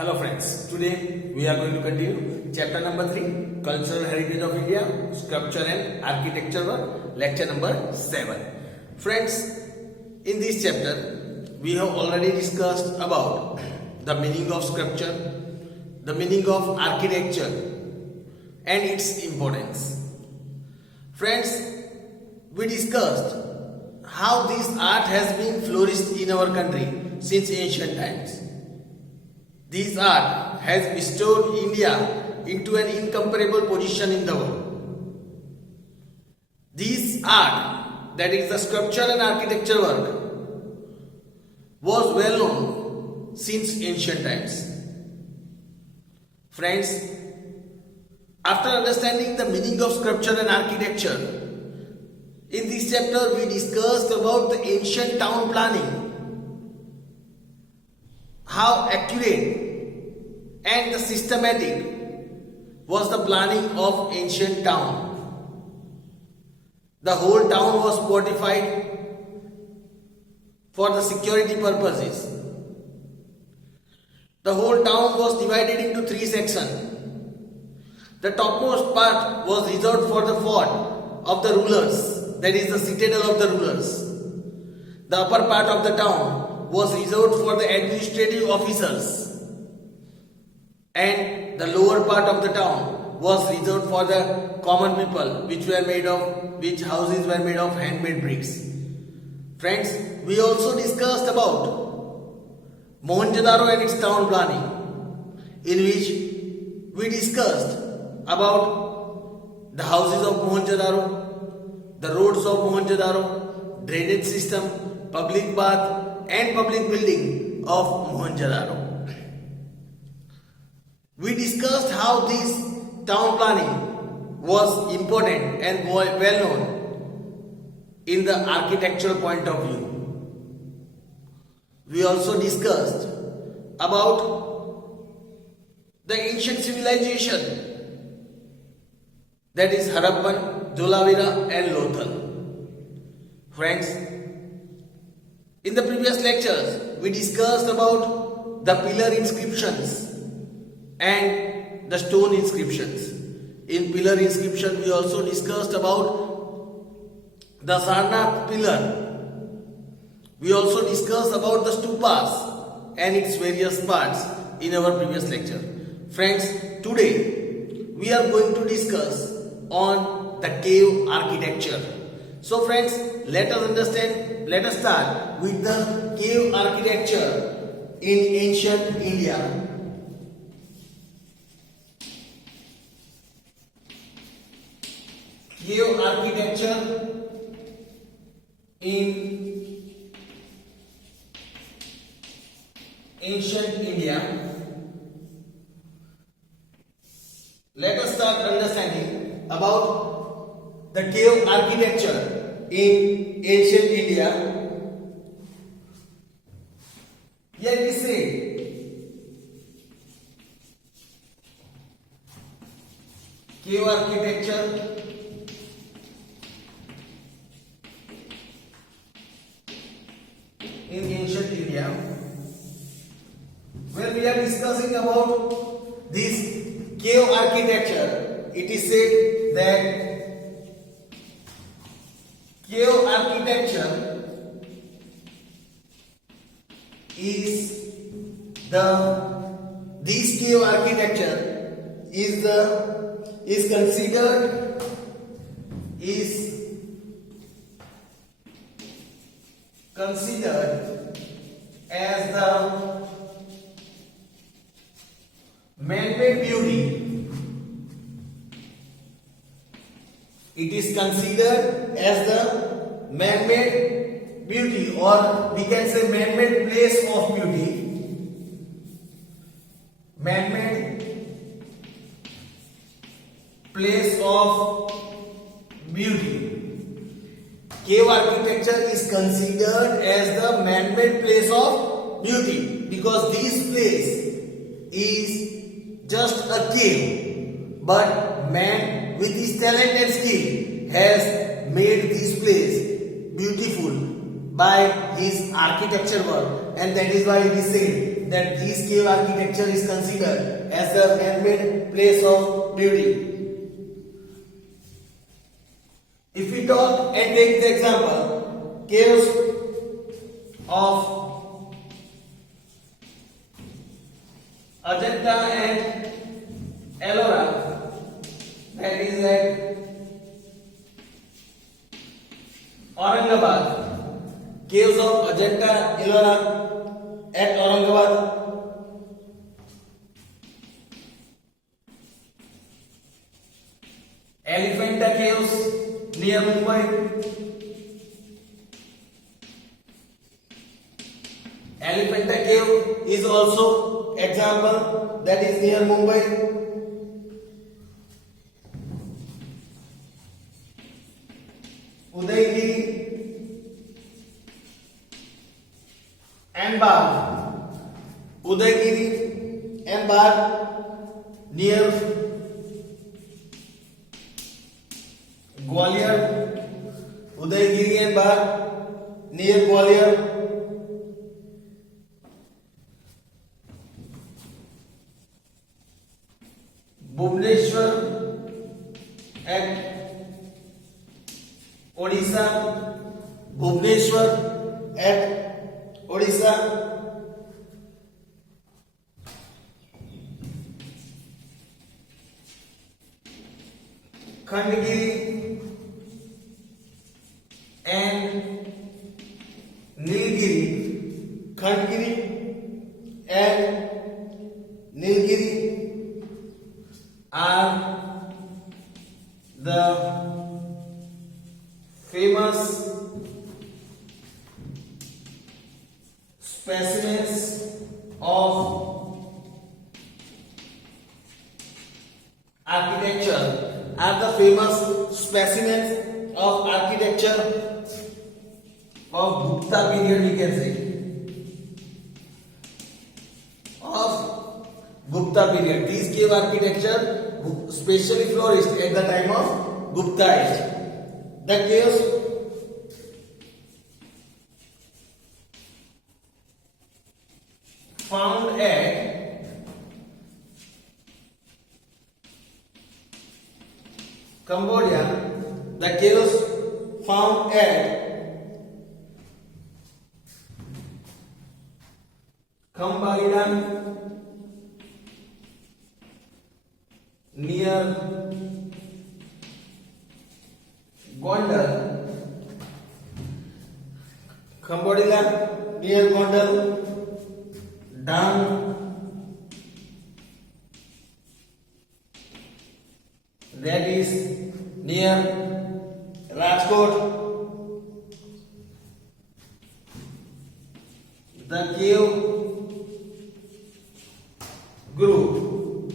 Hello friends, today we are going to continue chapter number 3, Cultural Heritage of India, Sculpture and Architecture work, lecture number 7. Friends, in this chapter we have already discussed about the meaning of sculpture, the meaning of architecture and its importance. Friends, we discussed how this art has been flourished in our country since ancient times. This art has bestowed India into an incomparable position in the world. This art, that is the sculpture and architecture work, was well known since ancient times. Friends, after understanding the meaning of sculpture and architecture, in this chapter we discussed about the ancient town planning, how accurate and the systematic was the planning of ancient town. The whole town was fortified for the security purposes. The whole town was divided into 3 sections. The topmost part was reserved for the fort of the rulers, that is the citadel of the rulers. The upper part of the town was reserved for the administrative officers, and the lower part of the town was reserved for the common people, which houses were made of handmade bricks. Friends, we also discussed about Mohenjo-daro and its town planning, in which we discussed about the houses of Mohenjo-daro, the roads of Mohenjo-daro, drainage system, public bath and public building of Mohenjo-daro. We discussed how this town planning was important and well known in the architectural point of view. We also discussed about the ancient civilization, that is Harappan, Dholavira and Lothal. Friends, in the previous lectures we discussed about the pillar inscriptions and the stone inscriptions. In pillar inscription we also discussed about the Sarnath pillar. We also discussed about the stupas and its various parts in our previous lecture. Friends, today we are going to discuss on the cave architecture. So friends, let us start with the cave architecture in ancient India. Cave architecture in ancient India. Let us start understanding about the cave architecture in ancient India. Here it is said, cave architecture in ancient India. When we are discussing about this cave architecture, it is said that cave architecture is considered as the man-made beauty. It is considered as the man-made beauty, or we can say man-made place of beauty. Man-made place of beauty. Cave architecture is considered as the man-made place of beauty because this place is just a cave, but man with his talent and skill has made this place beautiful by his architecture work, and that is why it is said that this cave architecture is considered as a man-made place of beauty. If we talk and take the example, caves of Ajanta and Ellora, that is at Aurangabad. Caves of Ajanta, Ellora at Aurangabad. Elephanta Caves near Mumbai. Elephanta Cave is also example, that is near Mumbai. Udaygiri and Bagh. Udaygiri and Bagh near Gwalior. Udaygiri and Bagh near Gwalior. Bhubaneswar at Odisha. Bhubaneswar at Odisha. Khandagiri and Nilgiri. Khandagiri and Nilgiri are the famous specimens of architecture, of Gupta period, we can say, of Gupta period. These cave architecture specially flourished at the time of Gupta age. The caves found at Cambodia, the caves found at Khambaridan near Gondal. Cambodia near Gondal. Dang, that is near Rajkot. The cave group,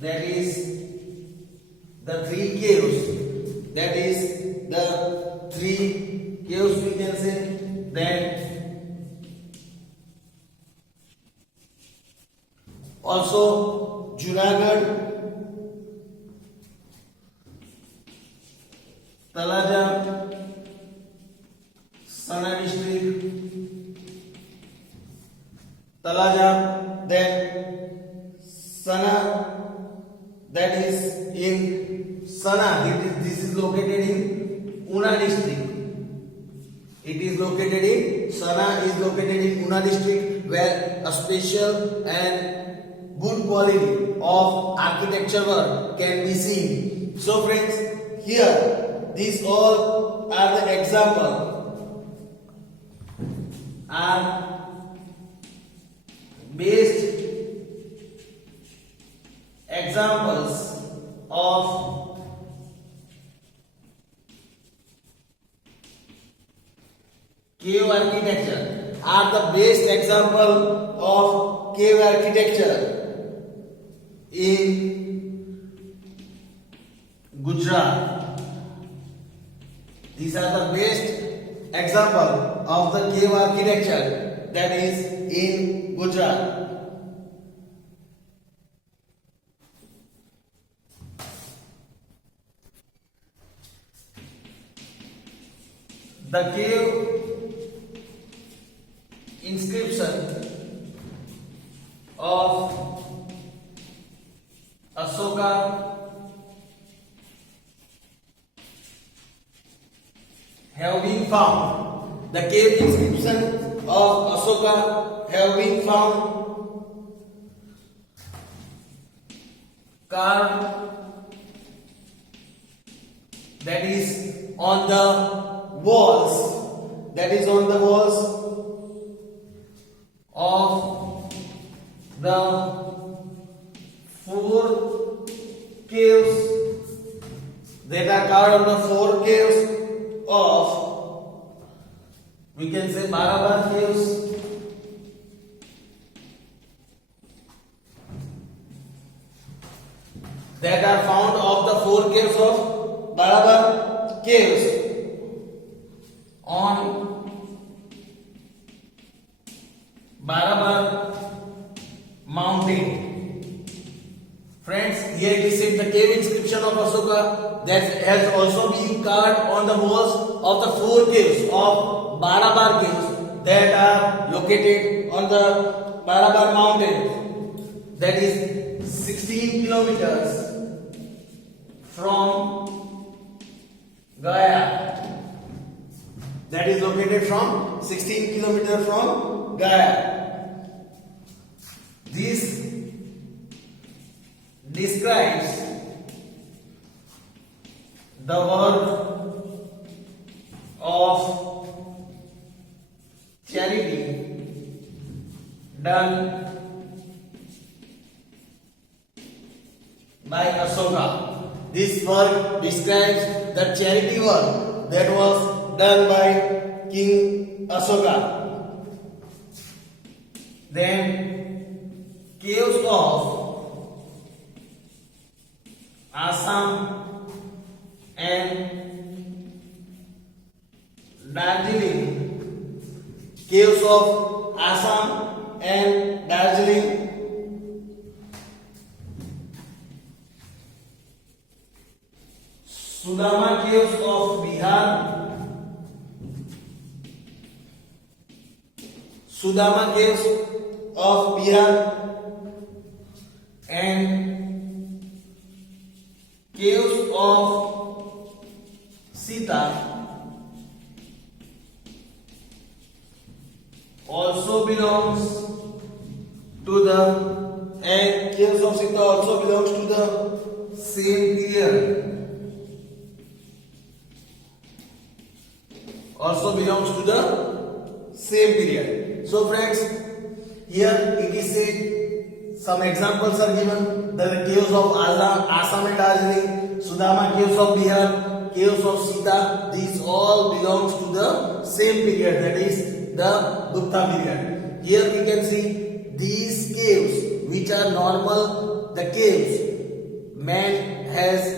that is the three caves, that is the three caves, we can say, that also Junagadh, Talaja, Sana district, Talaja, then Sana, that is in Sana, this is located in Una district. It is located in Sana, is located in Una district, where a special and good quality of architecture work can be seen. So friends, here these all are the examples of cave architecture, are the best example of cave architecture in Gujarat. These are the best example of the cave architecture that is in Gujarat. The cave inscription of Ashoka have been found. The cave inscription of Ashoka have been found carved, that is on the walls, of the four caves, that are carved on the four caves of, we can say, Barabar caves, that are found of the four caves of Barabar caves on Barabar mountain. Friends, here we see the cave inscription of Ashoka that has also been carved on the walls of the four caves of Barabar caves that are located on the Barabar mountain, that is 16 kilometers from Gaya. That is located from 16 kilometers from Gaya. This describes the work of charity done by Ashoka. This work describes the charity work that was done by King Ashoka. Then caves of Assam and Darjeeling. Caves of Assam and Darjeeling. Sudama caves of Bihar. Sudama caves of Bihar and caves of Sita also belongs to the, and caves of Sita also belongs to the same period. Also belongs to the same period. So friends, here it is said, some examples are given. The caves of Assam and Darjeeling, Sudama caves of Bihar, caves of Sita, these all belongs to the same period, that is the Gupta period. Here we can see these caves which are normal, the caves man has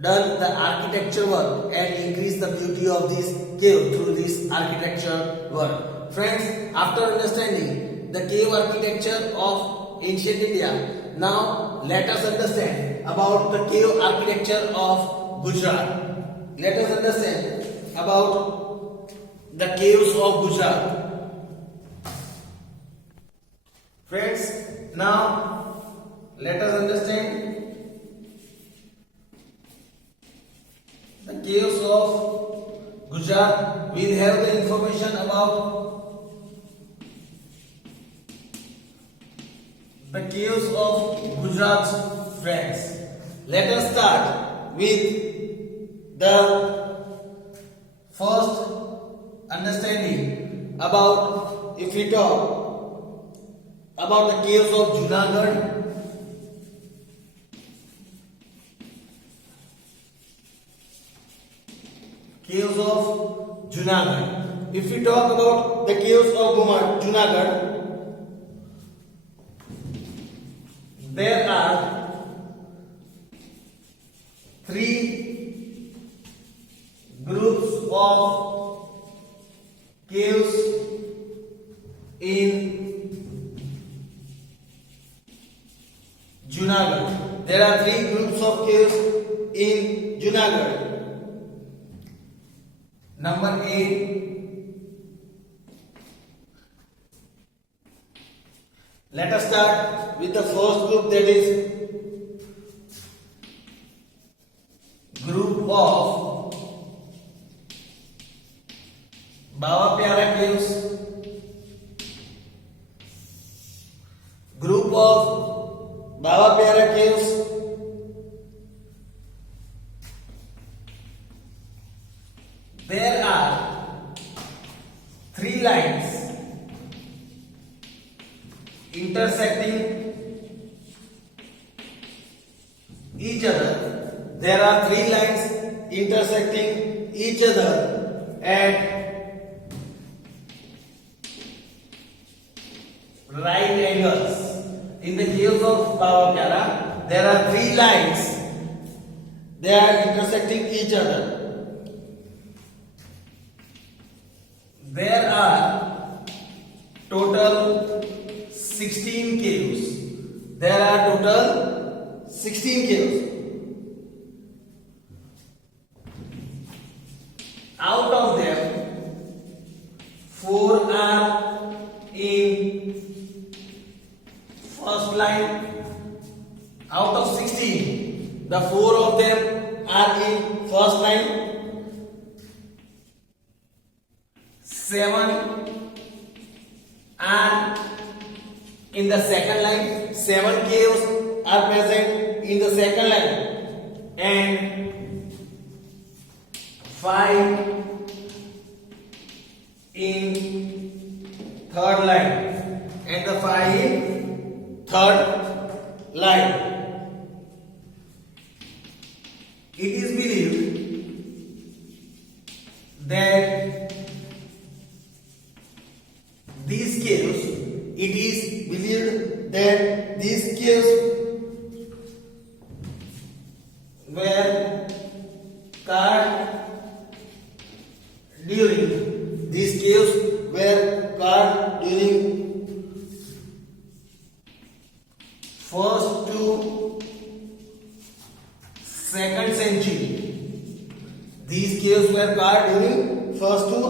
done the architecture work and increase the beauty of this cave through this architecture work. Friends, after understanding the cave architecture of ancient India, now let us understand about the cave architecture of Gujarat. Let us understand about the caves of Gujarat. Friends, now let us understand the caves of Gujarat. We will have the information about the caves of Gujarat, friends. Let us start with the first understanding about, if we talk about the caves of Junagadh. Caves of Junagadh. If we talk about the caves of Junagadh, there are three groups of caves in Junagadh. There are three groups of caves in Junagadh. Number 8, Let us start with the first group, that is group of Baba Pyara caves. Group of Baba Pyara caves. There are 3 lines intersecting each other. There are 3 lines intersecting each other at right angles. In the case of Baba Pyara, there are 3 lines. They are intersecting each other. There are total 16 caves. There are total 16 caves. Out of them, 4 are in first line. Out of 16, the 4 of them are in first line. 7 are in the second line. 7 caves are present in the second line, and 5 in third line, and the 5 in third line. It is believed that these caves were carved during first to second century. These caves were carved during first to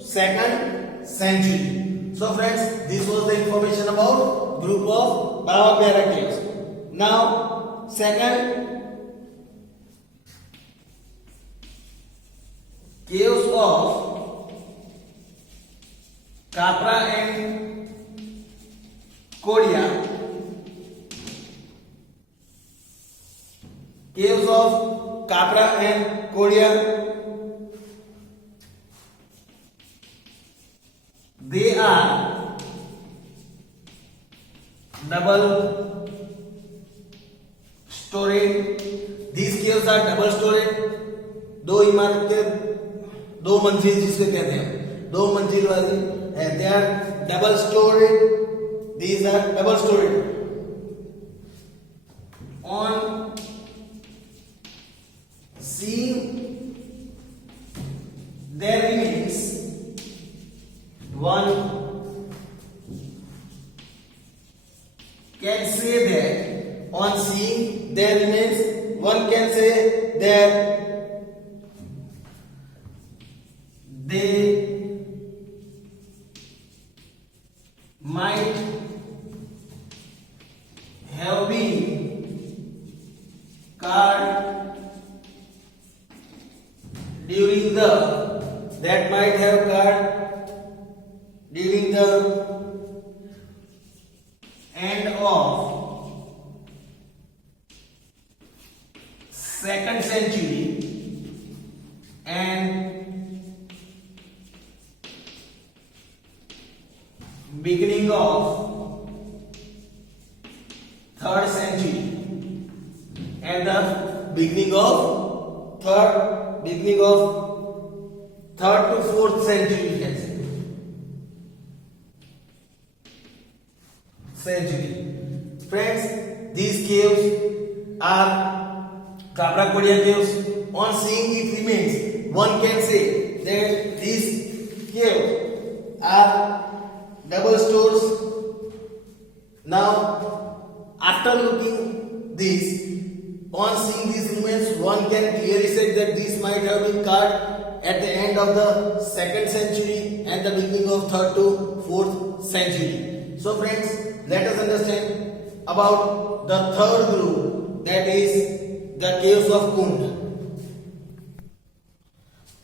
second century. So friends, this was the information about group of Baba Pyara caves. Now, second, caves of Kapra and Kodia. Caves of Kapra and Kodia. They are double storeyed. These caves are double storeyed. 2 इमारतें 2 मंजिल जिसको कहते हैं, 2 मंजिल वाली है. They are double storeyed. These are double storeyed. On seeing there remains one can say that on seeing there remains one can say that they might have been carved during the end of second century and beginning of third century, and the beginning of third to fourth century, you can say. Friends, these caves are Kapra Kodia caves. On seeing it remains, one can say that these caves are double stores. Now, after looking this, on seeing these remains, one can clearly say that these might have been carved at the end of the second century and the beginning of third to fourth century. So friends, let us understand about the third group, that is the caves of Kund.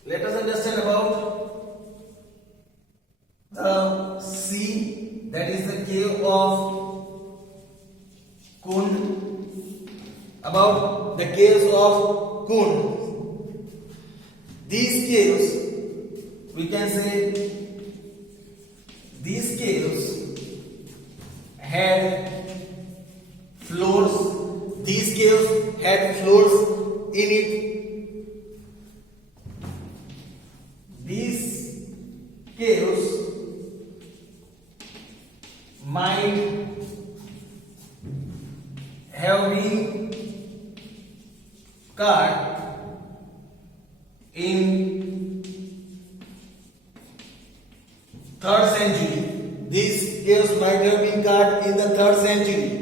Let us understand about the sea, that is the cave of Kund. About the caves of Kund. These caves, we can say, these caves had floors. These caves had floors in it. These caves might have been cut in 3rd century. These caves might have been cut in the 3rd century.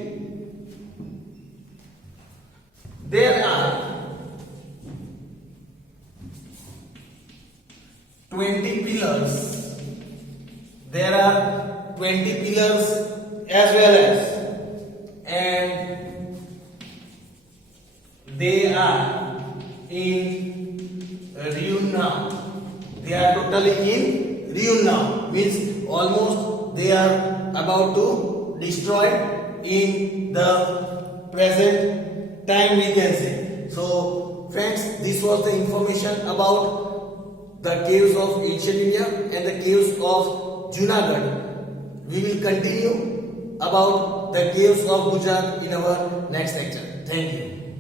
There are 20 pillars. There are 20 pillars as well as, and they are in ruin now. They are totally in ruin now. Means almost they are about to destroy in the present time, we can say. So friends, this was the information about the caves of ancient India and the caves of Junagadh. We will continue about the caves of Gujarat in our next lecture. Thank you.